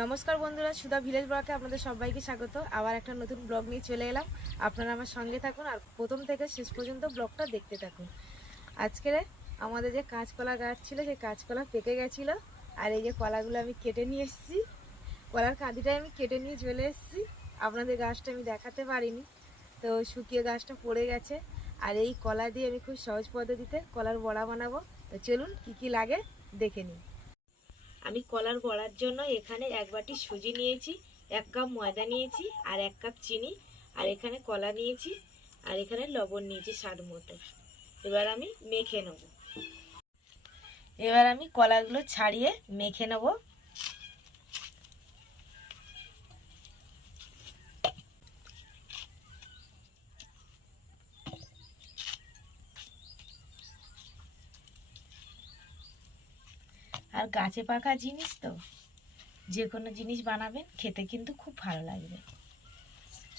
নমস্কার বন্ধুরা, সুধা ভিলেজ ব্লকে আপনাদের সবাইকে স্বাগত। আবার একটা নতুন ব্লগ নিয়ে চলে এলাম। আপনারা আমার সঙ্গে থাকুন আর প্রথম থেকে শেষ পর্যন্ত ব্লগটা দেখতে থাকুন। আজকে আমাদের যে কাঁচকলা গাছ ছিল, সেই কাঁচকলা পেকে গেছিল। আর এই যে কলাগুলো আমি কেটে নিয়ে এসেছি। কলার কাঁদিটাই আমি কেটে নিয়ে চলে এসেছি। আপনাদের গাছটা আমি দেখাতে পারিনি। তো শুকিয়ে গাছটা পড়ে গেছে। আর এই কলা দিয়ে আমি খুব সহজ পদ্ধতিতে কলার বড়া বানাবো। তো চলুন কি কি লাগে দেখে নিই। আমি কলার বড়ার জন্য এখানে এক বাটি সুজি নিয়েছি, এক কাপ ময়দা নিয়েছি আর এক কাপ চিনি, আর এখানে কলা নিয়েছি আর এখানে লবণ নিয়েছি স্বাদ মতো। এবার আমি মেখে নেব। এবার আমি কলাগুলো ছাড়িয়ে মেখে নেব। আর গাছে পাকা জিনিস তো। যে কোনো জিনিস বানাবেন, খেতে কিন্তু খুব ভালো লাগবে।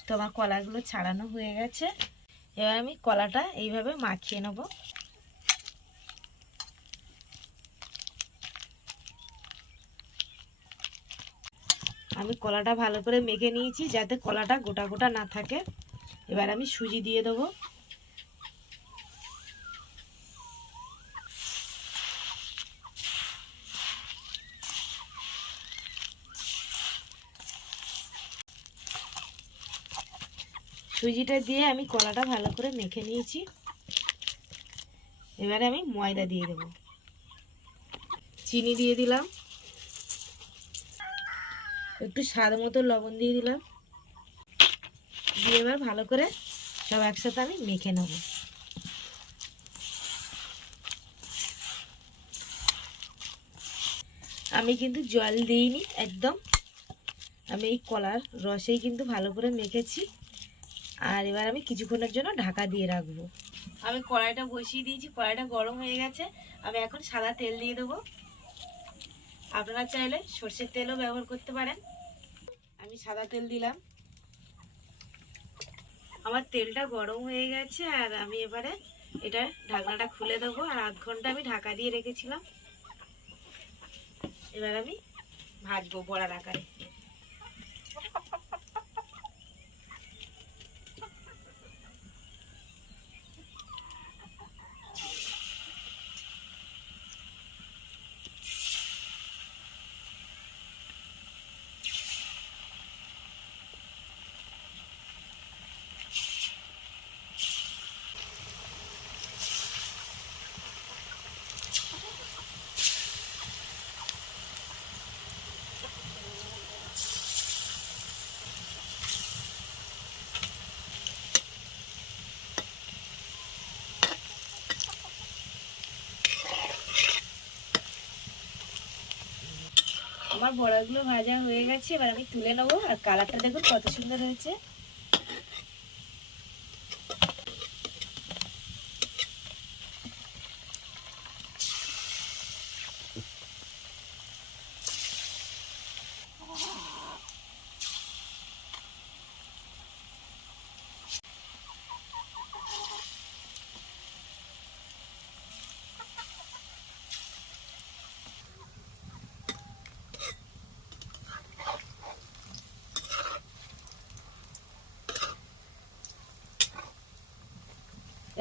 তো আমার কলাগুলো ছাড়ানো হয়ে গেছে। এবার আমি কলাটা এইভাবে মাখিয়ে নেব। আমি কলাটা ভালো করে মেখে নিয়েছি, যাতে কলাটা গোটা গোটা না থাকে। এবার আমি সুজি দিয়ে দেবো। সুজিটা দিয়ে আমি কলাটা ভালো করে মেখে নিয়েছি। এবারে আমি ময়দা দিয়ে দেব। চিনি দিয়ে দিলাম। একটু স্বাদ মতো লবণ দিয়ে দিলাম। দিয়ে এবার ভালো করে সব একসাথে আমি মেখে নেব। আমি কিন্তু জল দিইনি, একদম। আমি এই কলার রসেই কিন্তু ভালো করে মেখেছি। আর এবার আমি কিছুক্ষণের জন্য ঢাকা দিয়ে রাখব। আমি কড়াইটা বসিয়ে দিয়েছি, কড়াইটা গরম হয়ে গেছে। আমি এখন সাদা তেল দিয়ে দেবো। আপনারা চাইলে সর্ষের তেলও ব্যবহার করতে পারেন। আমি সাদা তেল দিলাম। আমার তেলটা গরম হয়ে গেছে, আর আমি এবারে এটা ঢাকনাটা খুলে দেবো। আর আধ ঘণ্টা আমি ঢাকা দিয়ে রেখেছিলাম। এবার আমি ভাজবো বড়ার আকারে। আমার বড়াগুলো ভাজা হয়ে গেছে, এবার আমি তুলে নেব। আর কালারটা দেখুন কত সুন্দর হয়েছে।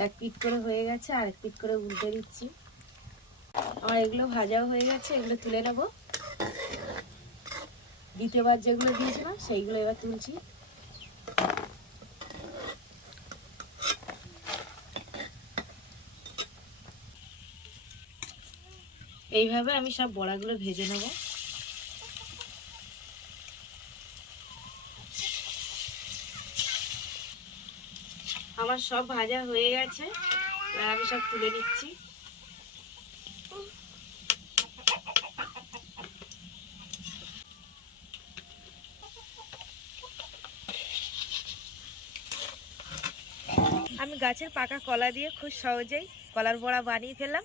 এক পিট করে হয়ে গেছে, আর এক পিট করে উল্টে দিচ্ছি। আমার এগুলো ভাজাও হয়ে গেছে, এগুলো তুলে নেব। দ্বিতীয়বার যেগুলো দিয়েছিলাম, সেইগুলো এবার তুলছি। এইভাবে আমি সব বড়াগুলো ভেজে নেব। আমার সব ভাজা হয়ে গেছে, এবার আমি সব তুলে নিচ্ছি। আমি গাছের পাকা কলা দিয়ে খুব সহজেই কলার বড়া বানিয়ে ফেললাম।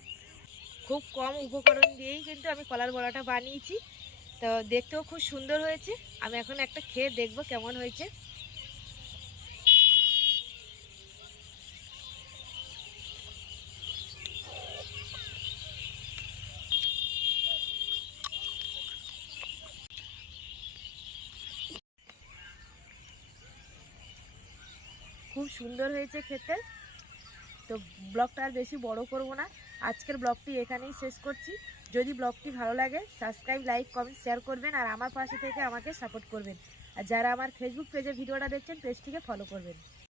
খুব কম উপকরণ দিয়েই কিন্তু আমি কলার বড়াটা বানিয়েছি। তো দেখতেও খুব সুন্দর হয়েছে। আমি এখন একটা খেয়ে দেখব কেমন হয়েছে। সুন্দর হয়েছে খেতে। তো ব্লগটা আর বেশি বড় করব না। আজকের ব্লগটি এখানেই শেষ করছি। যদি ব্লগটি ভালো লাগে সাবস্ক্রাইব লাইক কমেন্ট শেয়ার করবেন আর আমার পাশে থেকে আমাকে সাপোর্ট করবেন। আর যারা আমার ফেসবুক পেজে ভিডিওটা দেখছেন পেজটিকে ফলো করবেন।